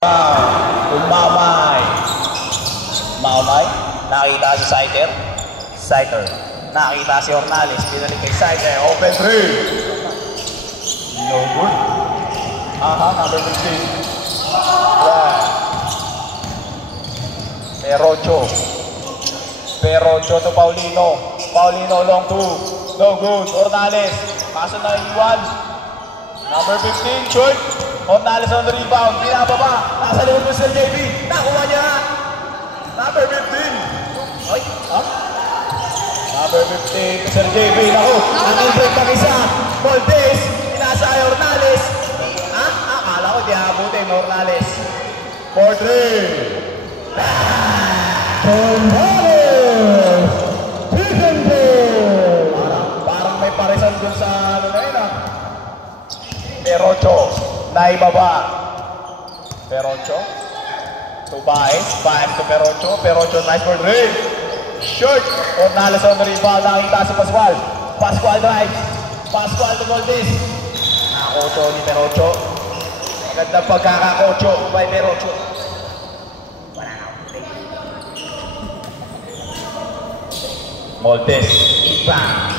Umamay. Maumay. Nakita si Sider. Sider. Nakita si Ornales. Pinalik kay Sider. Open 3. No good. Number 15. Perocho. Perocho to Paulino. Paulino long 2. No good. Ornales. Kaso na iwan. Number 15. Short. Ornales on the rebound. Pinababa. Nasa likod mo si JB. Nakuha niya. Number 15. Ay, Number 15. Sir JB. Naku. Nag-break ng isa. Moldes. Inasa ay Ornales. Akala ko di abutin Ornales. 4-3. Ornales. Parang may parisan dun sa ano na yun Perocho. Naibaba. Perocho. To Baez. Baez to Perocho. Perocho nice for 3. Short. Ornales on the rebound. Nakita si Pascual. Pascual drives. Pascual to Moldes. Nakakocho ni Perocho. Magandang pagkakakocho by Perocho. Moldes. Ipa.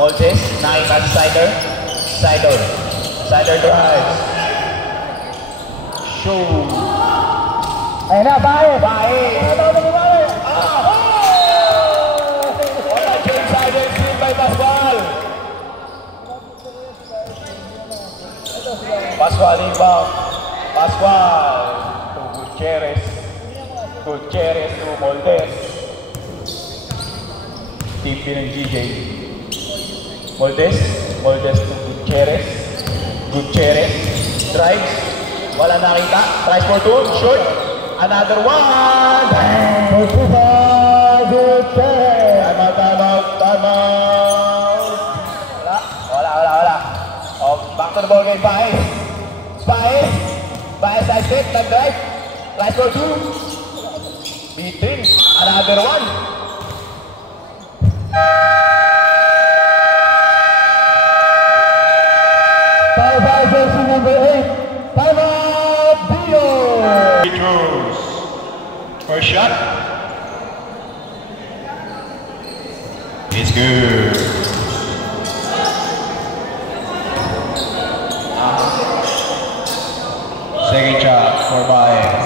Moldes. Nakita si Sider. Sider. Sider drives. Shoot. Ayun na, Baez. Baez. What a James Sider steal by Pascual. Pascual inbound. Pascual to Gutierrez. Gutierrez to Moldes. Team ng GJ. Moldes. Moldes to Gutierrez. Gutierrez. Drives. Wala nakita. Tries for 2. Short. Another one. Time out. Wala. Oh, back to the ball game. Baez. Baez side step. Drive. Tries for 2. Beating. Another one. Foul by jersey number 8. Time out, Dio. He throws. First shot. It's good. Second shot for Baez.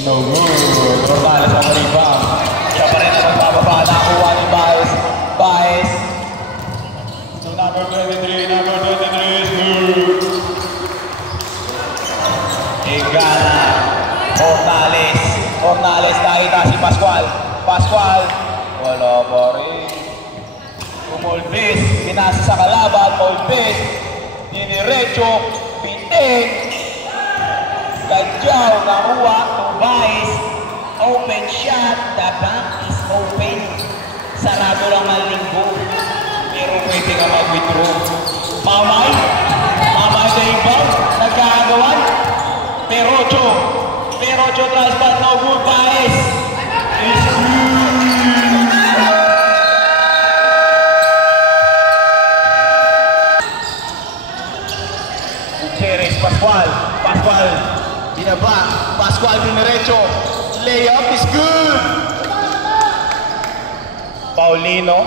No good. Ornales on the rebound. Siya pa rin ang nagbababa. Nakuha ni Baez. Baez. To number 23. Number 23 is good. Egana. Ornales. Ornales nakita si Pascual. Pascual. Wala pa rin. Moldes. Pinasa sa kalaban. Moldes. Diniretso. Piting. Gadyaw. Nakuha. Baez, open shot, the back is open. Sarado lang ang linggo, pero pwede ka mag-withdraw. Mamay na inbound, nagkakagawan. Perocho tries but no good. Baez is good. Gutierrez, Pascual, binaba, Pascual diniretso, layup is good. Paulino.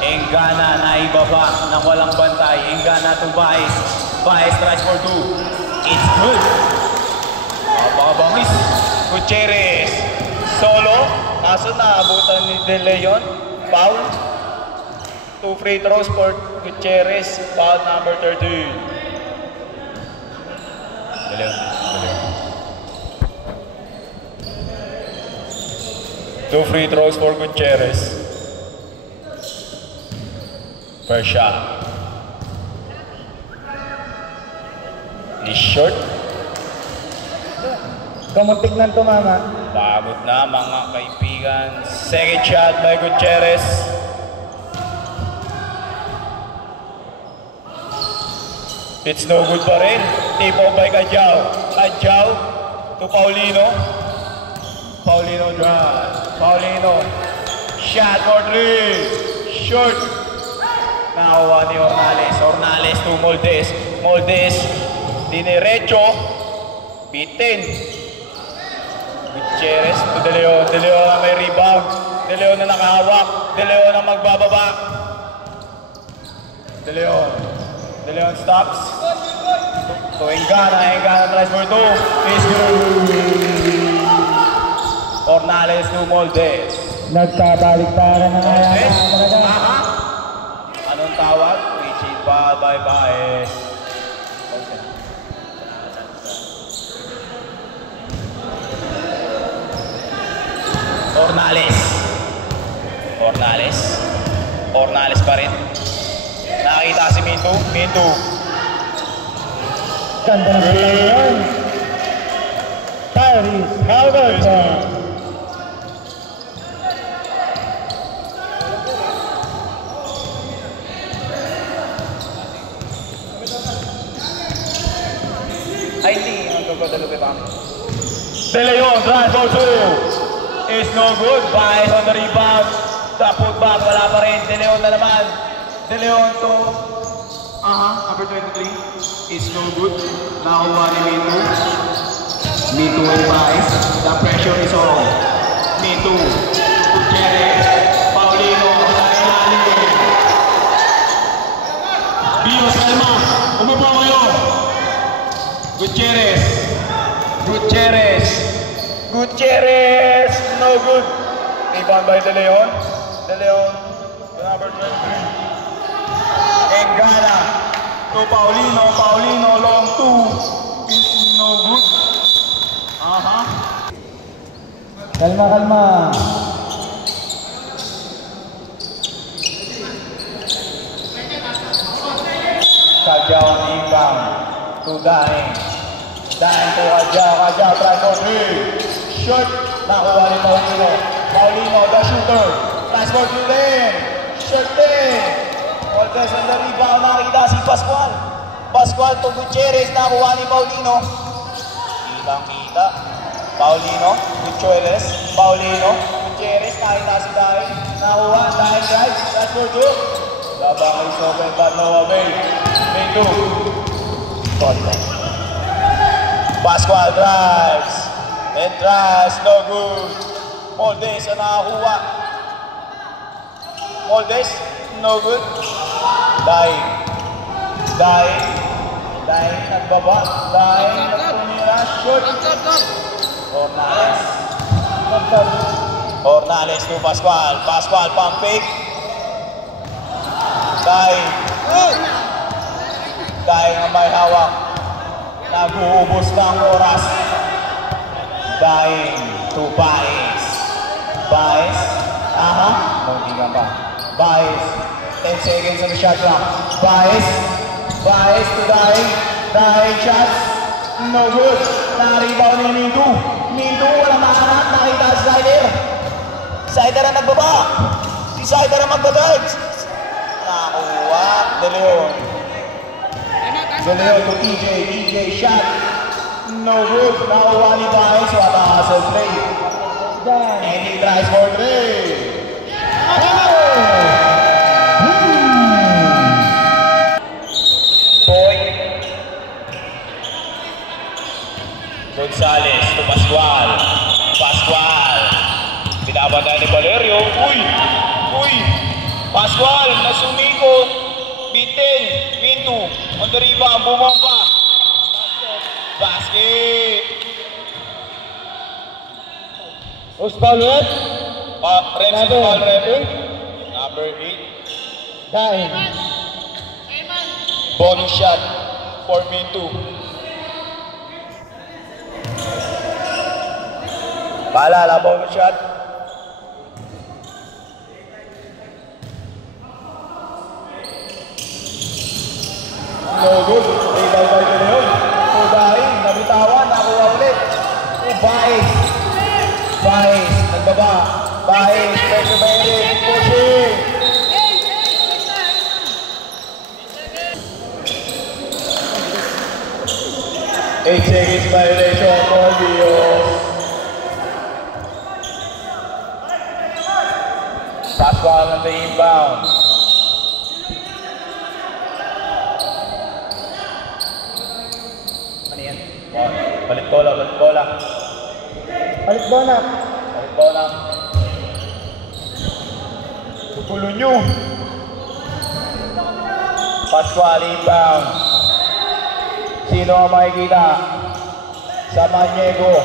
Engana na ibaba ng walang bantay. Engana to Baez. Baez tries for 2. It's good. Baka bangis. Gutierrez. Solo. Kaso naabutan ni De Leon. Foul. 2 free throws for Gutierrez. Foul number 13. 2 free throws for Gutierrez. First shot. Is short. Kamuntik nang tumama. Pagod na mga kaibigan. Second shot by Gutierrez. It's no good pa rin. Tip off by Gadyaw. Gadyaw to Paulino. Paulino drive. Paulino. shot for 3. Short. Nakuha ni Ornales. Ornales to Moldes. Moldes. Diniretso. Bitin. Gutierrez to De Leon. De Leon na may rebound. De Leon na nakahawak. De Leon na magbababa. De Leon. De Leon stops. To Engana. Engana tries for 2. Is good. Ornales to Moldes. Nagkabalik para na nga yan. Anong tawag? Richie pa by Baez. Ornales. Ornales. Ornales pa rin. Nakakita si Mintu. Mintu. Ganda na sila yun. Tyrese Halliburton. Ay, hindi. Ang gagawin pa. De Leon, drive for 2. Is no good. Baez on the rebound. The putback, wala pa rin. De Leon na naman. De Leon to... number 23. Is no good. Nakuha ni Mintu. Mintu and Baez. The pressure is on. Mintu. Gutierrez. Paulino. Bios Calma. Umupo kayo. Gutierrez. Gutierrez. Gutierrez. No good. Rebound by De Leon. De Leon. Number 23. Engana. To Paulino. Paulino. Long 2. Is no good. Kalma, kalma. Kajao on inbound. To Daing. Daing to Kajao. Kajao try for 3. Shot. Nakuha ni Paulino. Paulino, the shooter. Tries for 2 din. Shot din. Moldes on the rebound. Nakita si Pascual. Pascual to Gutierrez. Nakuha ni Paulino. Kitang-kita. Paulino. Gutierrez. Paulino. Gutierrez. Nakita si Daing. Nakuha. Daing drive. Tries for 2. Labang is open but no avail. Mintu. Pascual drives. And drives. No good. Moldes ang nakakuha. Moldes. No good. Daing. Daing. Daing nagbaba. Daing nagpunira. Shoot. Ornales. Ornales to Pascual. Pascual pump fake. Daing. Daing ang may hawak. Nag-uubos pa ang oras. Daing to Baez. Baez. Hindi ka pa. Baez. 10 seconds on the shot clock. Baez. Baez to Daing. Daing shots. No good. Na-rebound ni Mintu. Mintu wala mahanap. Nakita si Sider. Sider ang nagbaba. Si Sider ang magbaguard. Nakuha. De Leon. De Leon to EJ. EJ shot. No good. Nakuha ni Baez. What a hustle play. And he tries for 3. Boy. Gonzales to Pascual. Pascual. Binabanda ni Valerio. Uy. Uy. Pascual. Nasumiko. Bitin. Mintu. On the rebound. Bumomba. Basket. Who's foul rep? Reps is foul rep. Number 8. Daing. Bonus shot for Mintu. Paalala, bonus shot. No good. Rebound by De Leon. Daing, nabitawan, nakuha ulit. Baez. Baez, nagbaba. Baez, pressure by Eric, pushing. Eight seconds violation for Bios. Pascual on the inbound. Ano yan? Balik bola, balik bola. Balik bola. Balik bola. Tutulo nyo. Pascual inbound. Sino ang makikita? Samaniego.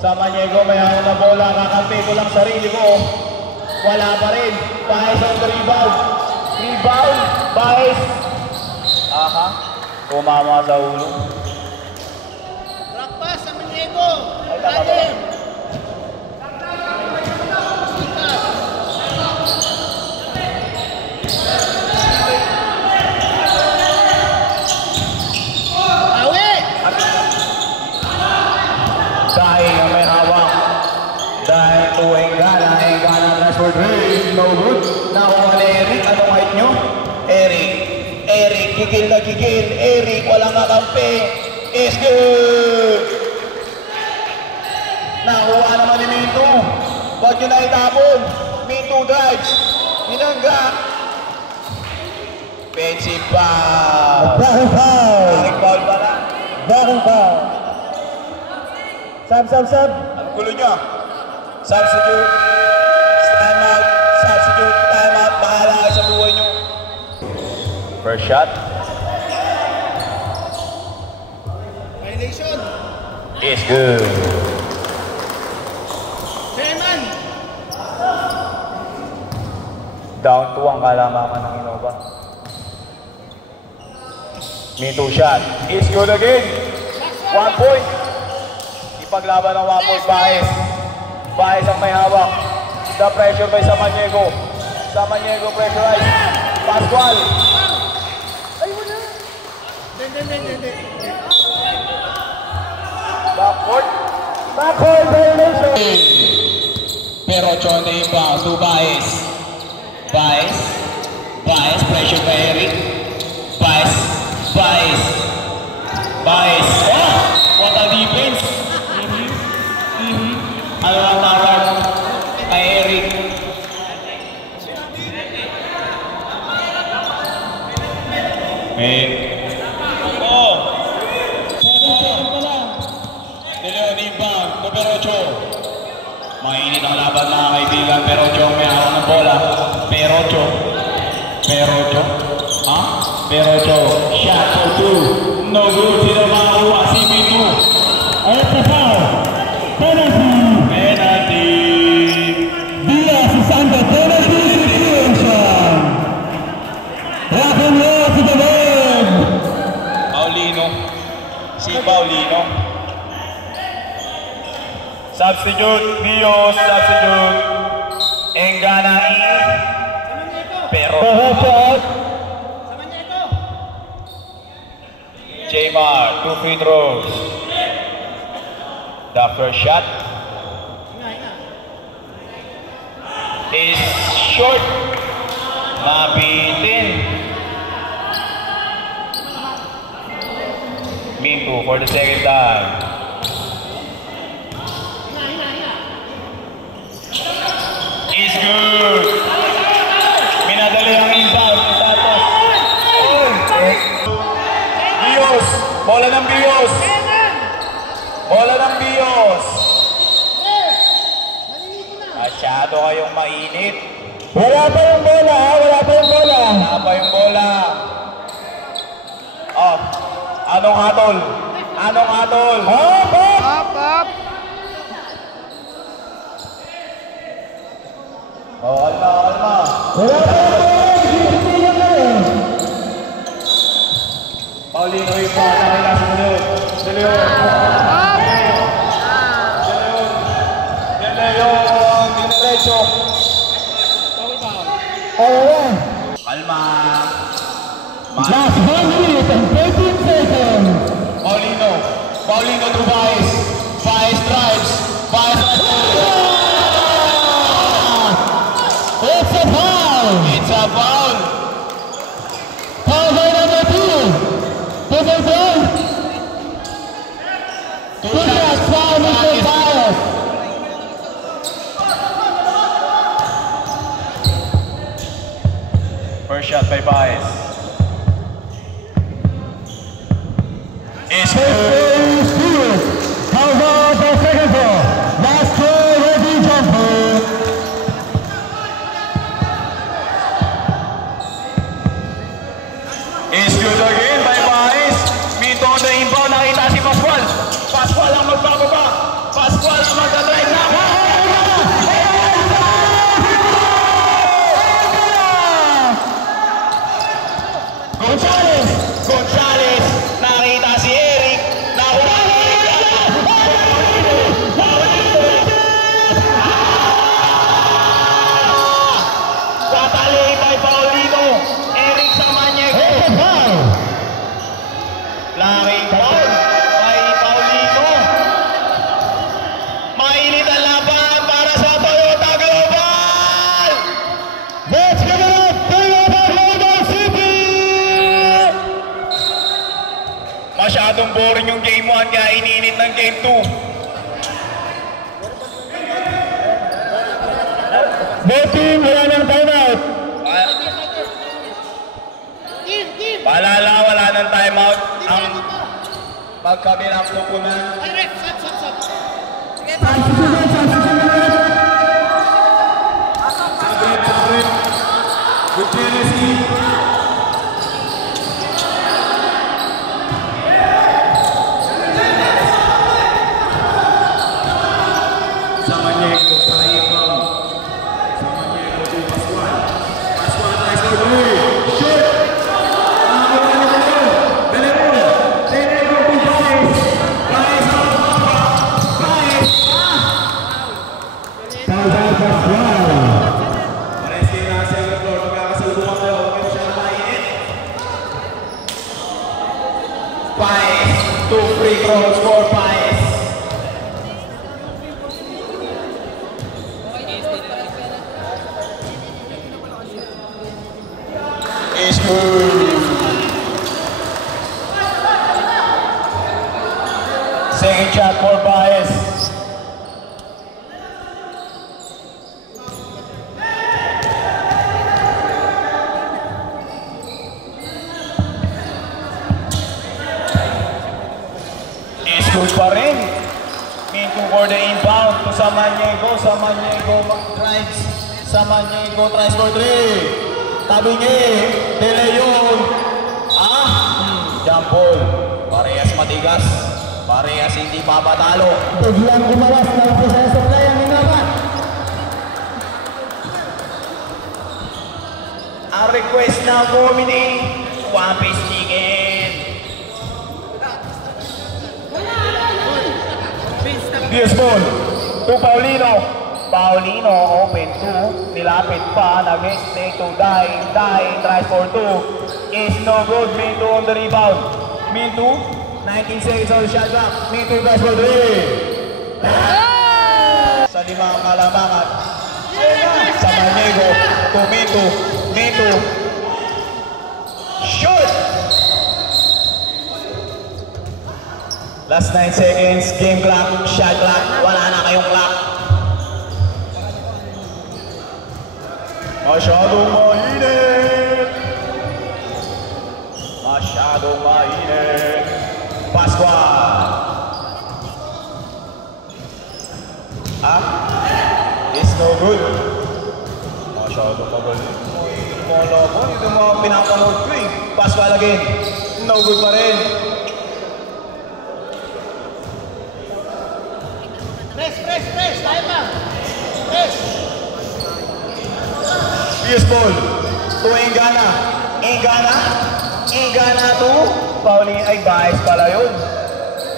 Samaniego may hawak na bola. Kakampi ko lang sarili ko. Wala pa rin. Baez on the rebound. Rebound. Baez. Aha. Tumama sa ulo. Rock pass sa Maniego. Ay, tama ba? Awi! Dahil ang may hawak. Dahil to Engana. Engana na for three. No good. Nakuha ni Eric. Anong height nyo? Eric. Eric. Gigil na gigil. Eric. Walang kakampi. Is good. Nakuha naman ni Minto. Huwag nyo na itapon. Minto drives. Hinangga. Offensive foul. Blocking foul. Direct foul pa lang. Blocking foul. Sub. Ang gulo nyo. Substitute. Time out. Substitute. Time out. Bahala kayo sa buhay nyo. First shot. Violation. Is good. Chairman. Down 2 ang kalamangan ng Innova. Minto shot. Is good again. 1 point. Ipaglaban ng 1 point. Baez. Baez ang may hawak. The pressure by Samaniego. Samaniego pressurize. Pascual. Hindi. Backcourt. Backcourt violation. Pero Chon na inbound to Baez. Baez, pressure by Eric. Baez. Oh! What a defense! Ano ang tawag kay Eric? Oh! Deleon inbound, to Perocho. Mainit ang laban mga kaibigan. Perocho ang may hawak ng bola. Perocho. Ha? Perocho. Shot for 2. No good. Sino makakuha? Si Minto. At the foul. Penalty. Diaz is under penalty situation. Rock and roll to the rim. Paulino. Si Paulino. Substitute. Bios. Substitute. Engana in. Pero. Maniego. Jaymar. 2 free throws. The first shot is short. Nabitin. Minto for the second time. Is good. Minadali ang inbound. Tapos. Bios. Bola ng Bios. Bola ng Bios. Masyado kayong mainit. Wala pa yung bola. Wala pa yung bola. Oh. Anong hatol? Up. Oh, alma. Wala pa yung bola. Sisisilyan na yun. Paulino yung ball. Nakila sa De Leon. Dinerecho. Alma. Last 1 minute and 13 seconds. Paulino to Baez. Baez drives. It's a foul. It's a foul. Foul by number 2. Double goal. Two shots foul, Mr. Baez. First shot by Baez. Is good. How about the second ball? Last throw, ready, jumper. Is good again by Baez. Mito on the inbound. Nakita si Pascual. Pascual ang magbababa. Pascual ang magdadrive na. Gonzales. Nakita si Eric. Nakuha ni Eric. Watali by Paulino. Eric Samaniego. Laking foul by Paulino. Mainit ang laban para sa Toyota Global. Let's give it up, Toyota Global City! Masyadong boring yung game 1 kaya iniinit ng game 2. Both team, wala ng timeout. Team. Paalala, wala ng timeout. Ang magkabilang pupunan. Ay, ref. Stop. Good Tennessee. Samaniego sa ibang. Samaniego to Pascual. Pascual tries to do. Shoot! Paez, 2 free throws for Paez. Is good. Second shot for Paez. Good pa rin. Minto for the inbound to Samaniego. Samaniego tries for 3. Tabingi. De Leon. Jump ball. Parehas matigas. Parehas hindi papatalo. Biglang umawas ng proseso play ang inaman. Ang request ng committee, one piece chicken. This ball to Paulino. Paulino open 2. Nilapit pa. Nag-mistake to Dai. Tries for 2. Is no good. Minto on the rebound. Minto. 19 seconds on the shot clock. Minto tries for 3. Sa limang kalamangan. Samaniego to Minto. Minto. Shoot! Last 9 seconds, game clock, shot clock, wala na kayong clock. Masyadong mainit. Pascual. It's no good. Masyadong magaling. Ito mga pinapanood ko eh. Pascual again. No good pa rin. Press. Tayo pa. Press. Yes, ball. To Engana. Engana to Paulino. Ay, Baez pala yun.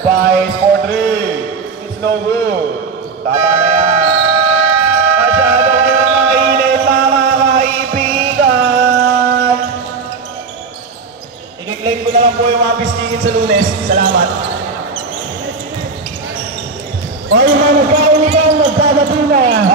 Baez for 3. It's no good. Tama na yan. Masyado kayo mainit, mga kaibigan. I-claim ko na lang po yung mga pistingin sa Lunes. Salamat. O yung mga nagkaulitan, magkabati na.